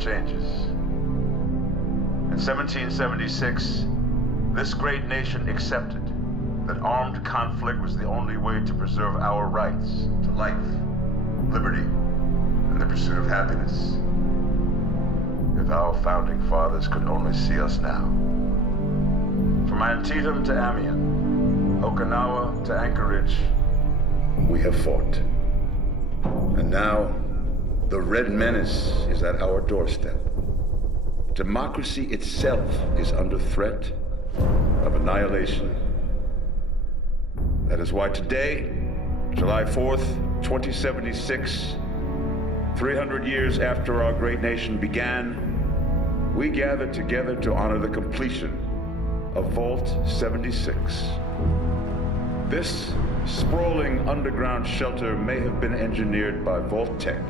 changes. In 1776, this great nation accepted that armed conflict was the only way to preserve our rights to life, liberty, and the pursuit of happiness. If our founding fathers could only see us now. From Antietam to Amiens, Okinawa to Anchorage, we have fought. And now, the Red Menace is at our doorstep. Democracy itself is under threat of annihilation. That is why today, July 4th, 2076, 300 years after our great nation began, we gather together to honor the completion of Vault 76. This sprawling underground shelter may have been engineered by Vault Tech,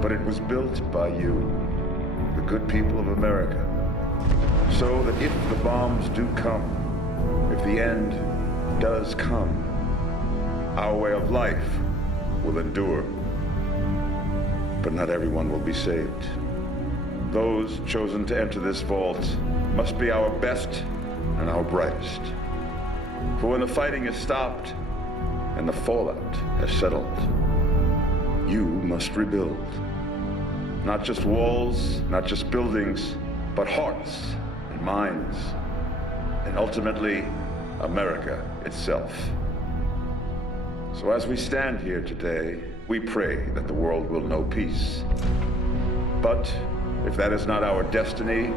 but it was built by you, the good people of America, so that if the bombs do come, if the end does come, our way of life will endure. But not everyone will be saved. Those chosen to enter this vault must be our best and our brightest. For when the fighting is stopped and the fallout has settled, you must rebuild. Not just walls, not just buildings, but hearts and minds, and ultimately, America itself. So as we stand here today, we pray that the world will know peace. But if that is not our destiny,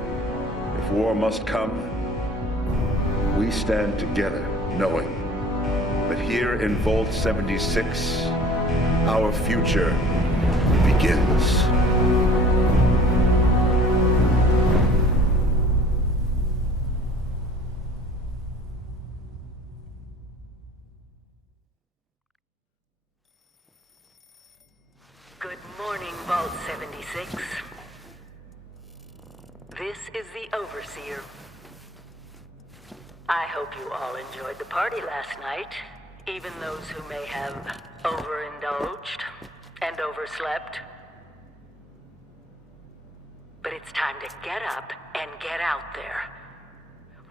if war must come, we stand together knowing that here in Vault 76, our future begins. Good morning, Vault 76. This is the Overseer. I hope you all enjoyed the party last night, even those who may have overindulged and overslept. But it's time to get up and get out there.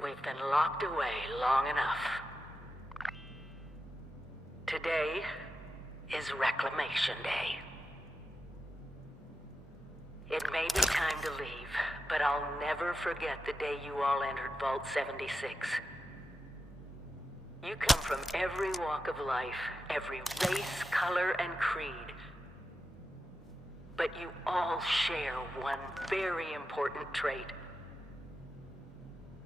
We've been locked away long enough. Today is Reclamation Day. It may be time to leave, but I'll never forget the day you all entered Vault 76. You come from every walk of life, every race, color, and creed. But you all share one very important trait.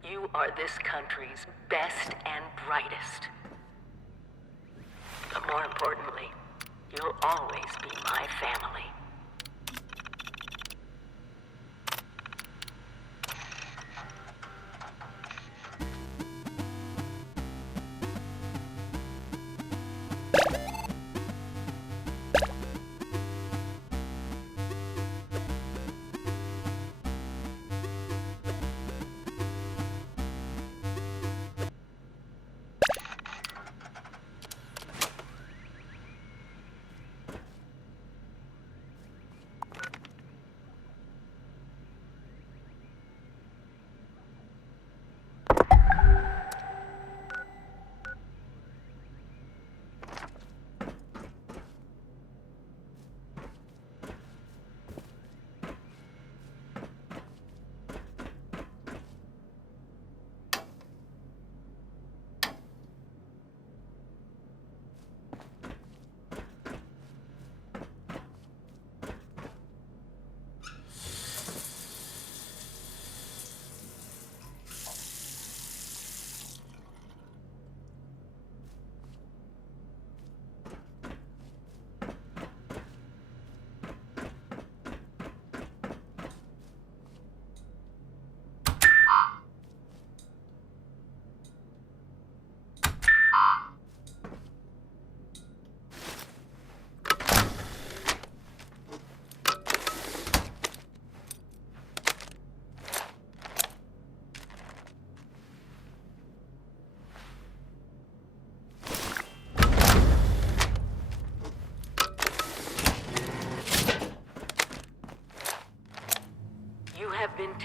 You are this country's best and brightest. But more importantly, you'll always be my family.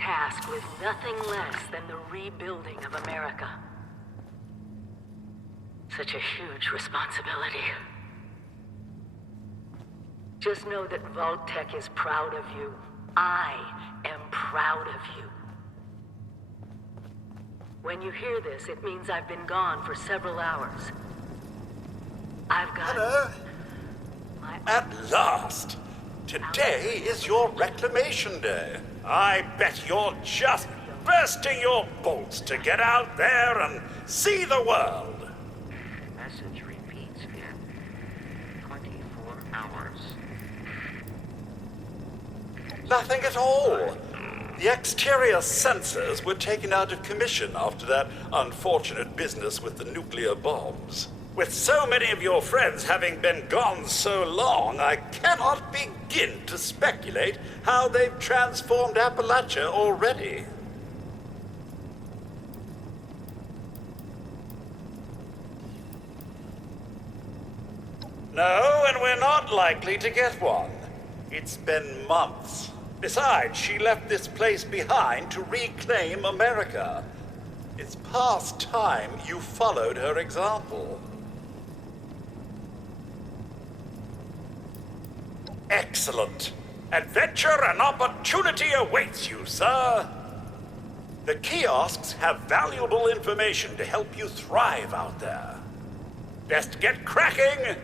tasked with nothing less than the rebuilding of America. Such a huge responsibility. Just know that Vault-Tec is proud of you. I am proud of you. When you hear this, it means I've been gone for several hours. I've got... Hello? At last! Today is your reclamation day. I bet you're just bursting your bolts to get out there and see the world. Message repeats in 24 hours. Nothing at all. The exterior sensors were taken out of commission after that unfortunate business with the nuclear bombs. With so many of your friends having been gone so long, I cannot begin to speculate how they've transformed Appalachia already. No, and we're not likely to get one. It's been months. Besides, she left this place behind to reclaim America. It's past time you followed her example. Excellent. Adventure and opportunity awaits you, sir. The kiosks have valuable information to help you thrive out there. Best get cracking!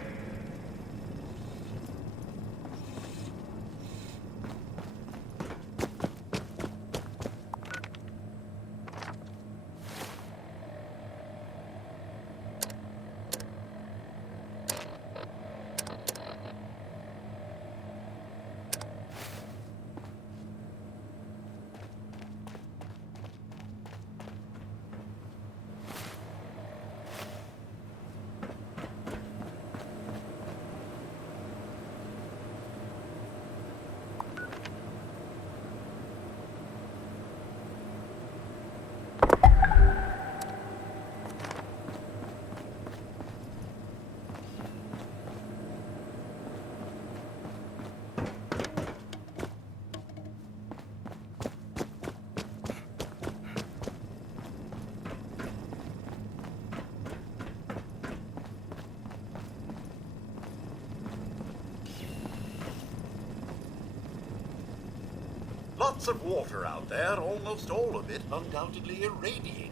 Lots of water out there, almost all of it undoubtedly irradiated.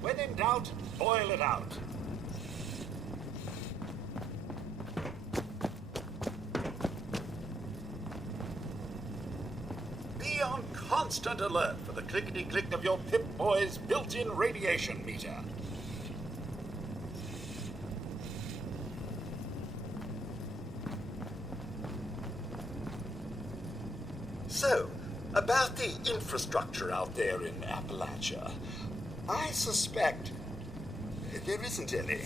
When in doubt, boil it out. Be on constant alert for the clickety-click of your Pip-Boy's built-in radiation meter. So, about the infrastructure out there in Appalachia, I suspect there isn't any.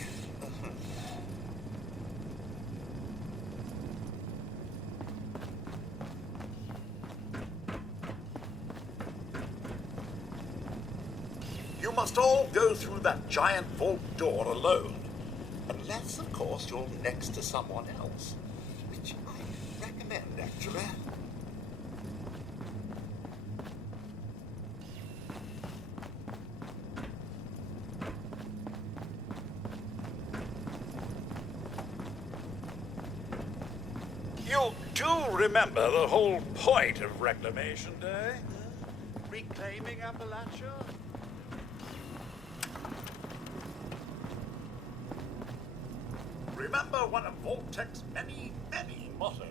You must all go through that giant vault door alone. Unless, of course, you're next to someone else. Which I recommend, actually. You do remember the whole point of Reclamation Day? Reclaiming Appalachia? Remember one of Vault-Tec's many, many mottos.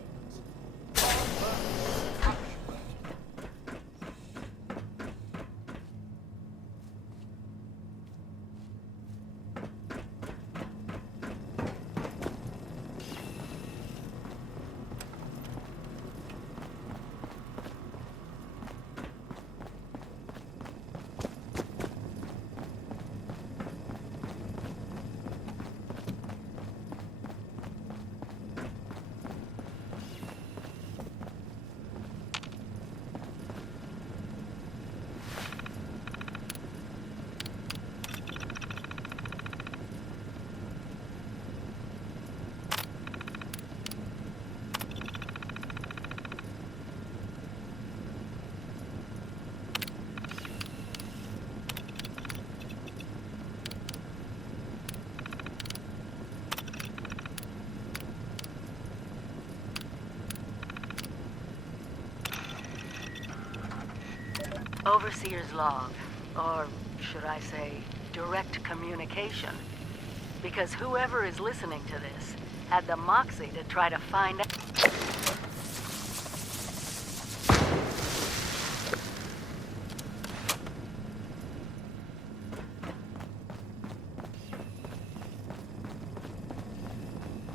Overseer's log, or should I say, direct communication. Because whoever is listening to this had the moxie to try to find out.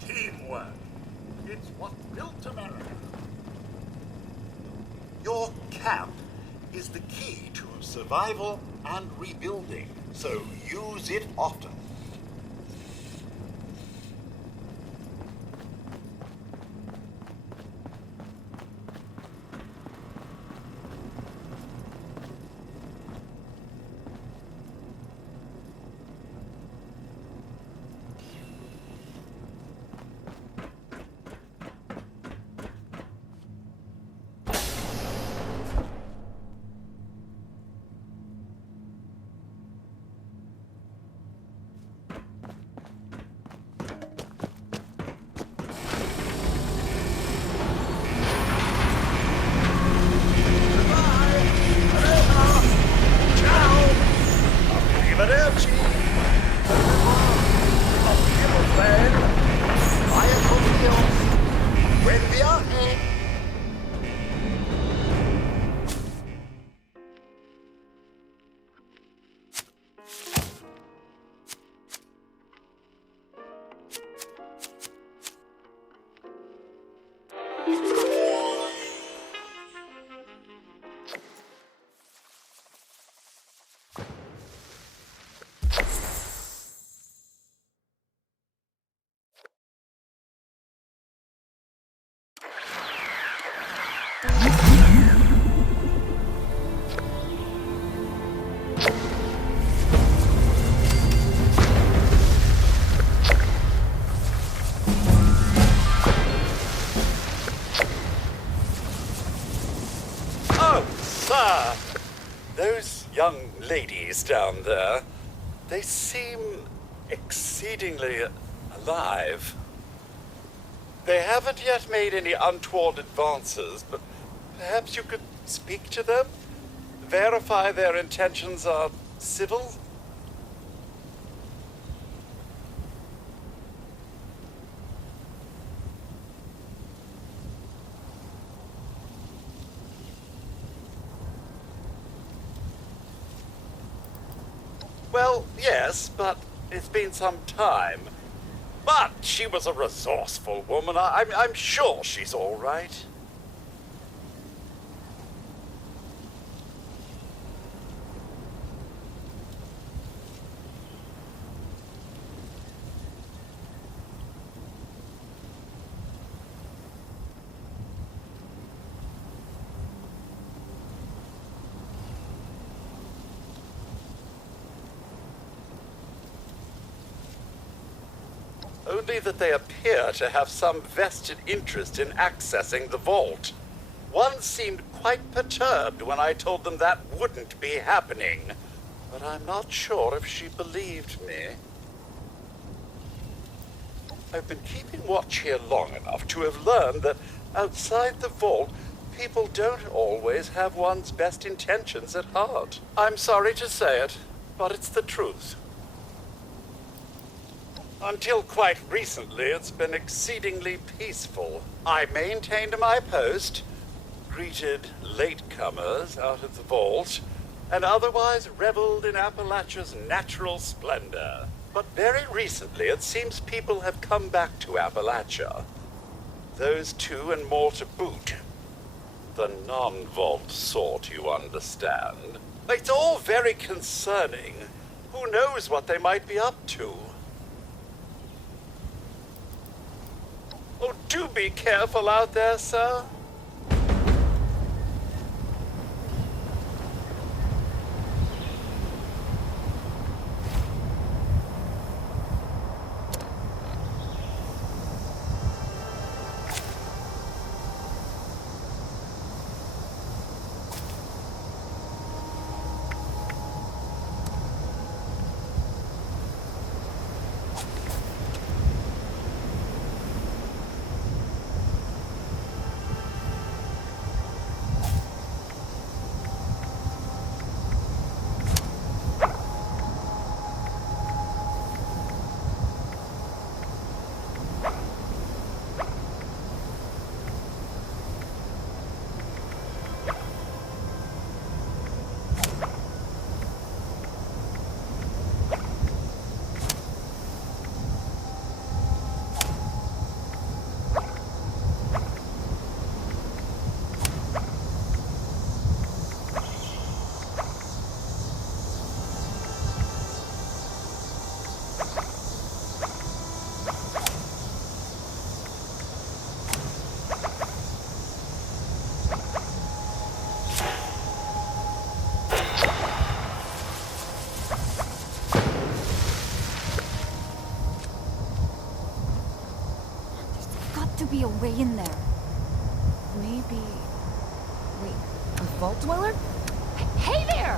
Teamwork. It's what built America. Your camp is the key to survival and rebuilding, so use it often. Those young ladies down there, they seem exceedingly alive. They haven't yet made any untoward advances, but perhaps you could speak to them? Verify their intentions are civil? Well, yes, but it's been some time. But she was a resourceful woman. I'm sure she's all right. Only that they appear to have some vested interest in accessing the vault. One seemed quite perturbed when I told them that wouldn't be happening, but I'm not sure if she believed me. I've been keeping watch here long enough to have learned that outside the vault, people don't always have one's best intentions at heart. I'm sorry to say it, but it's the truth. Until quite recently, it's been exceedingly peaceful. I maintained my post, greeted latecomers out of the vault, and otherwise reveled in Appalachia's natural splendor. But very recently, it seems people have come back to Appalachia. Those two and more to boot. The non-vault sort, you understand. It's all very concerning. Who knows what they might be up to? Oh, do be careful out there, sir. be a way in there. Maybe... Wait, a vault dweller? Hey there!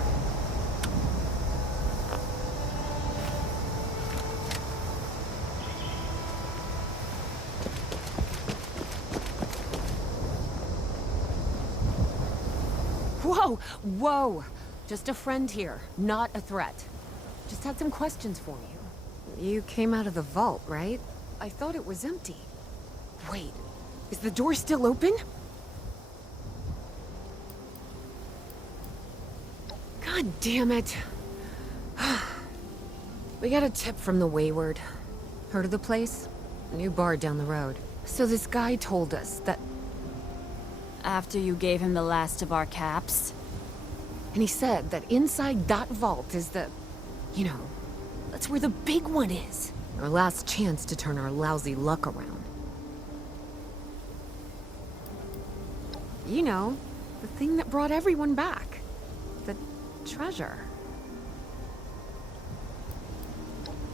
Whoa! Whoa! Just a friend here, not a threat. Just had some questions for you. You came out of the vault, right? I thought it was empty. Wait, is the door still open? God damn it. We got a tip from the Wayward. Heard of the place? A new bar down the road. So this guy told us that... After you gave him the last of our caps? And he said that inside that vault is the... You know, that's where the big one is. Our last chance to turn our lousy luck around. You know, the thing that brought everyone back. The treasure.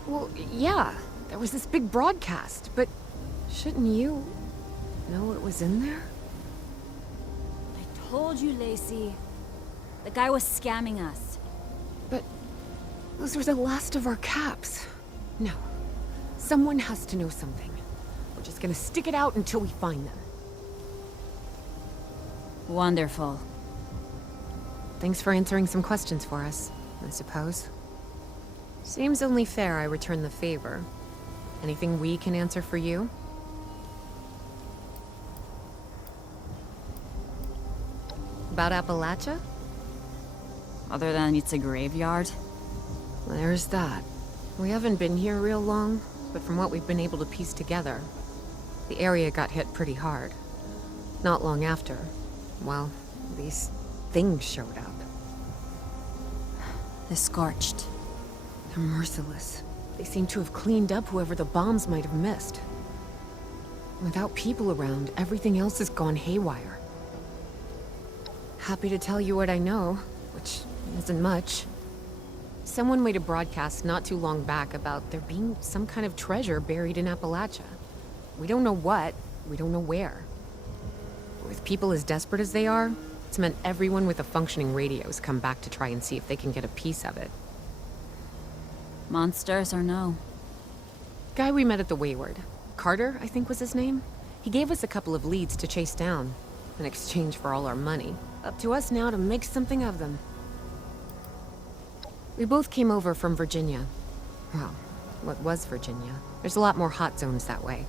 Well, yeah, there was this big broadcast, but shouldn't you know what was in there? I told you, Lacey. The guy was scamming us. But those were the last of our caps. No, someone has to know something. We're just gonna stick it out until we find them. Wonderful. Thanks for answering some questions for us, I suppose. Seems only fair I return the favor. Anything we can answer for you? About Appalachia? Other than it's a graveyard? There's that. We haven't been here real long, but from what we've been able to piece together, the area got hit pretty hard. Not long after, well, these things showed up. The Scorched. They're merciless. They seem to have cleaned up whoever the bombs might have missed. Without people around, everything else has gone haywire. Happy to tell you what I know, which isn't much. Someone made a broadcast not too long back about there being some kind of treasure buried in Appalachia. We don't know what, we don't know where. With people as desperate as they are, it's meant everyone with a functioning radio has come back to try and see if they can get a piece of it. Monsters or no? Guy we met at the Wayward. Carter, I think was his name. He gave us a couple of leads to chase down, in exchange for all our money. Up to us now to make something of them. We both came over from Virginia. Well, what was Virginia? There's a lot more hot zones that way.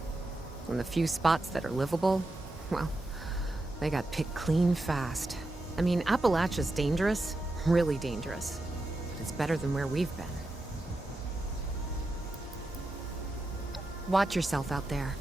And the few spots that are livable, well, they got picked clean fast. I mean, Appalachia's dangerous, really dangerous. But it's better than where we've been. Watch yourself out there.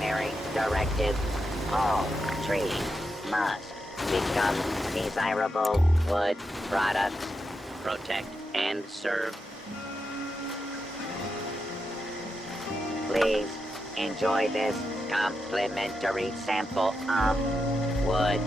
primary directive. All trees must become desirable wood products. Protect and serve. Please enjoy this complimentary sample of wood.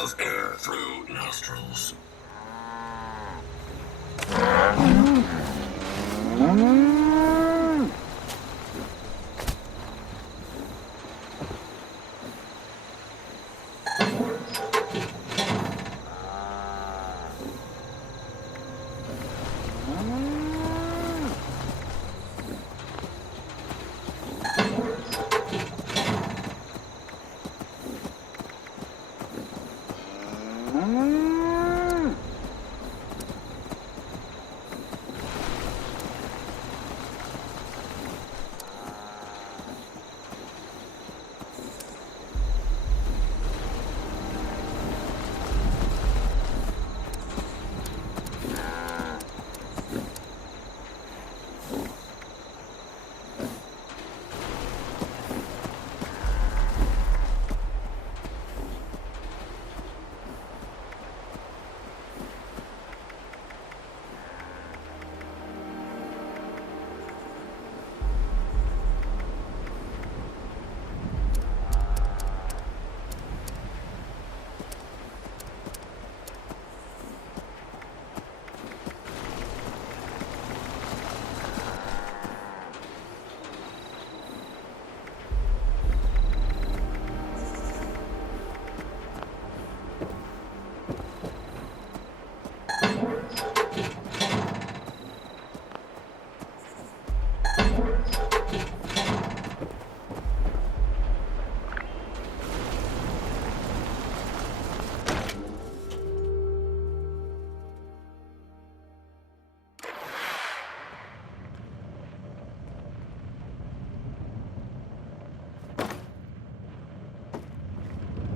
of air through nostrils.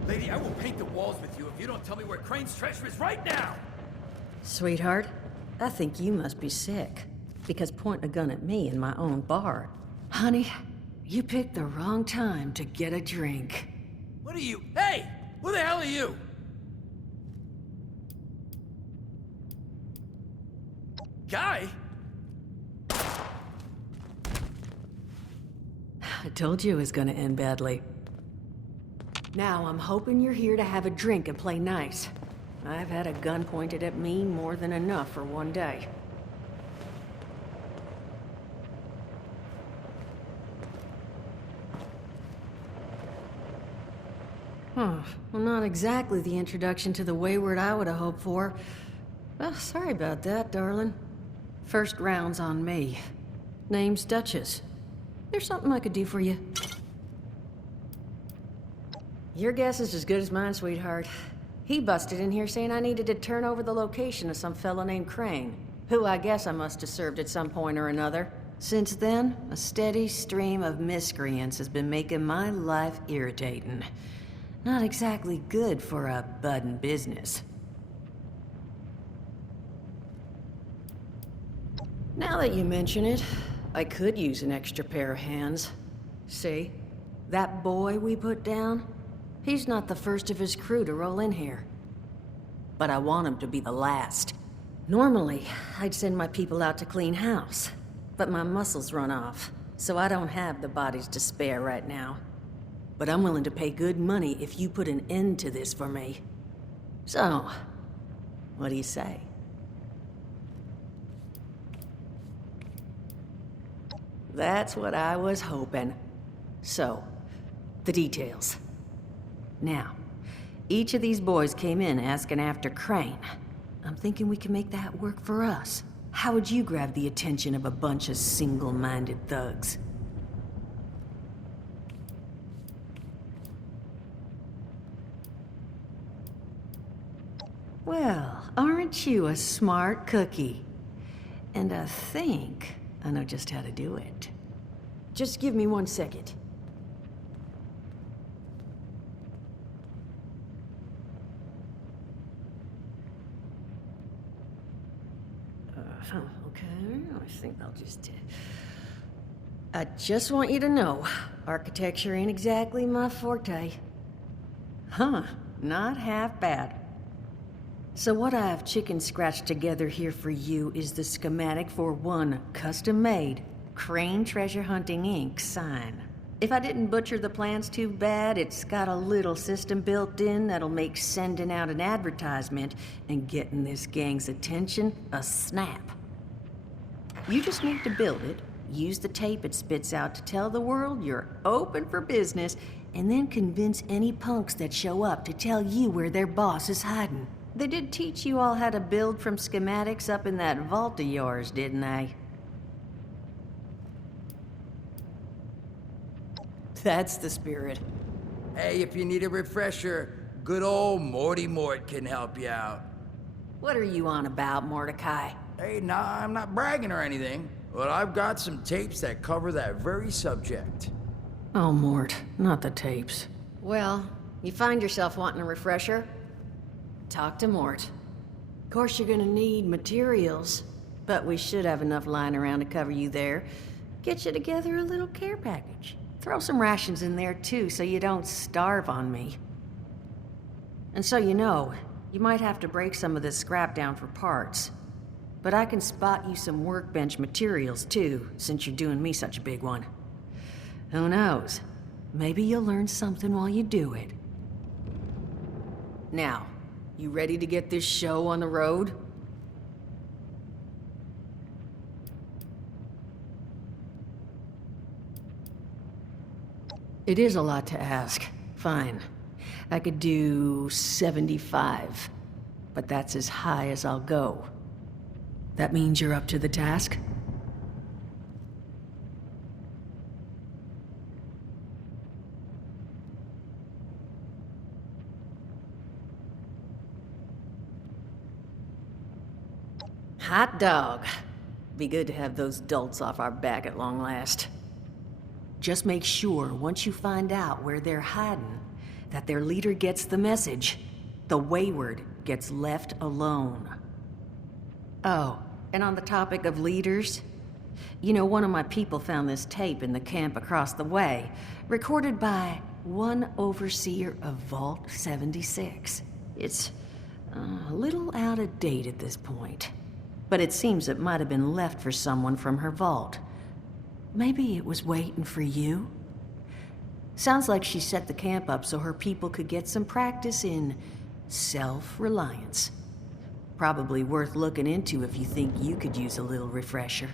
Lady, I will paint the walls with you if you don't tell me where Crane's treasure is right now! Sweetheart, I think you must be sick. Because pointing a gun at me in my own bar. Honey, you picked the wrong time to get a drink. What are you? Hey! Who the hell are you? Guy? I told you it was gonna end badly. Now I'm hoping you're here to have a drink and play nice. I've had a gun pointed at me more than enough for one day. Well, not exactly the introduction to the wayward I would have hoped for. Well, sorry about that, darling. First round's on me. Name's Duchess. There's something I could do for you. Your guess is as good as mine, sweetheart. He busted in here saying I needed to turn over the location of some fellow named Crane, who I guess I must have served at some point or another. Since then, a steady stream of miscreants has been making my life irritating. Not exactly good for a budding business. Now that you mention it, I could use an extra pair of hands. See? That boy we put down? He's not the first of his crew to roll in here. But I want him to be the last. Normally, I'd send my people out to clean house. But my muscles run off, so I don't have the bodies to spare right now. But I'm willing to pay good money if you put an end to this for me. So, what do you say? That's what I was hoping. So, the details. Now, each of these boys came in asking after Crane. I'm thinking we can make that work for us. How would you grab the attention of a bunch of single-minded thugs? Well, aren't you a smart cookie? And I think I know just how to do it. Just give me 1 second. Okay, I think I'll just... I just want you to know, architecture ain't exactly my forte. Huh, not half bad. So what I've chicken scratched together here for you is the schematic for one custom-made Crane Treasure Hunting Inc. sign. If I didn't butcher the plans too bad, it's got a little system built in that'll make sending out an advertisement and getting this gang's attention a snap. You just need to build it, use the tape it spits out to tell the world you're open for business, and then convince any punks that show up to tell you where their boss is hiding. They did teach you all how to build from schematics up in that vault of yours, didn't they? That's the spirit. Hey, if you need a refresher, good old Morty Mort can help you out. What are you on about, Mordecai? Hey, nah, I'm not bragging or anything, but I've got some tapes that cover that very subject. Oh, Mort, not the tapes. Well, you find yourself wanting a refresher? Talk to Mort. Of course you're gonna need materials, but we should have enough lying around to cover you there. Get you together a little care package. Throw some rations in there too, so you don't starve on me. And so you know, you might have to break some of this scrap down for parts. But I can spot you some workbench materials too, since you're doing me such a big one. Who knows? Maybe you'll learn something while you do it. Now, you ready to get this show on the road? It is a lot to ask. Fine. I could do 75, but that's as high as I'll go. That means you're up to the task? Hot dog. Be good to have those dolts off our back at long last. Just make sure, once you find out where they're hiding, that their leader gets the message. The wayward gets left alone. Oh, and on the topic of leaders, you know, one of my people found this tape in the camp across the way, recorded by one overseer of Vault 76. It's a little out of date at this point, but it seems it might have been left for someone from her vault. Maybe it was waiting for you? Sounds like she set the camp up so her people could get some practice in self-reliance. Probably worth looking into if you think you could use a little refresher.